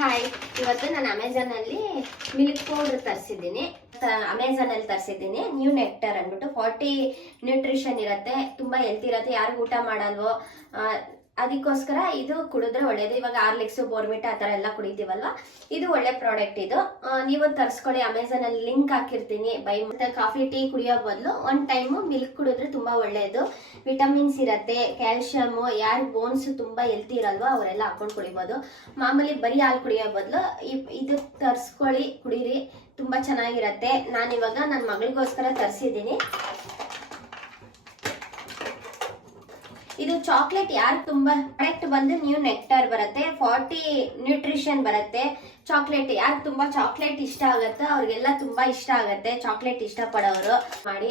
Hi, ಇವತ್ತು ನಾನು Amazon ಅಲ್ಲಿ ಮಿಲ್ಕ್ ಪೌಡರ್ ತರಿಸಿದ್ದೀನಿ. ಅಮೆಝಾನ್ ಅಲ್ಲಿ ತರಿಸಿದ್ದೀನಿ. ನ್ಯೂ ನೆಕ್ಟರ್ ಅಂದ್ಬಿಟ್ಟು 40 ನ್ಯೂಟ್ರಿಷನ್ ಇರುತ್ತೆ, ತುಂಬಾ ಹೆಲ್ತಿ ಇರುತ್ತೆ. ಯಾರು ಊಟ ಮಾಡಲ್ವೋ ಅದಕ್ಕೋಸ್ಕರ ಇದು ಕುಡಿದ್ರೆ ಒಳ್ಳೇದು. ಇವಾಗ ಹಾರ್ಲಿಕ್ಸ್, ಬೋರ್ಮಿಟಾ ಆ ಥರ ಎಲ್ಲ ಕುಡಿತೀವಲ್ವಾ, ಇದು ಒಳ್ಳೆ ಪ್ರಾಡಕ್ಟ್. ಇದು ನೀವು ತರಿಸ್ಕೊಳ್ಳಿ. ಅಮೆಝಾನ್ ಅಲ್ಲಿ ಲಿಂಕ್ ಹಾಕಿರ್ತೀನಿ. ಮತ್ತೆ ಕಾಫಿ ಟೀ ಕುಡಿಯೋ ಬದಲು ಒನ್ ಟೈಮ್ ಮಿಲ್ಕ್ ಕುಡಿದ್ರೆ ತುಂಬಾ ಒಳ್ಳೇದು. ವಿಟಮಿನ್ಸ್ ಇರತ್ತೆ, ಕ್ಯಾಲ್ಸಿಯಮ್. ಯಾರು ಬೋನ್ಸ್ ತುಂಬಾ ಹೆಲ್ತಿ ಇರಲ್ವೋ ಅವರೆಲ್ಲ ಹಾಕೊಂಡು ಕುಡಿಬೋದು. ಮಾಮೂಲಿ ಬರೀ ಹಾಲು ಕುಡಿಯೋ ಬದಲು ಇದು ತರಿಸ್ಕೊಳ್ಳಿ, ಕುಡೀರಿ, ತುಂಬಾ ಚೆನ್ನಾಗಿರತ್ತೆ. ನಾನಿವಾಗ ನನ್ನ ಮಗಳಿಗೋಸ್ಕರ ತರಿಸಿದ್ದೀನಿ. ಇದು ಚಾಕ್ಲೇಟ್ ಯಾರು ತುಂಬಾ ಪ್ರಾಡಕ್ಟ್ ಬಂದು ನ್ಯೂ ನೆಕ್ಟರ್ ಬರುತ್ತೆ, 40 ನ್ಯೂಟ್ರಿಷನ್ ಬರುತ್ತೆ. ಚಾಕ್ಲೇಟ್ ಯಾರು ತುಂಬಾ ಚಾಕ್ಲೇಟ್ ಇಷ್ಟ ಆಗುತ್ತೋ ಅವ್ರಿಗೆಲ್ಲ ತುಂಬಾ ಇಷ್ಟ ಆಗುತ್ತೆ. ಚಾಕ್ಲೇಟ್ ಇಷ್ಟ ಪಡೋರು ಮಾಡಿ.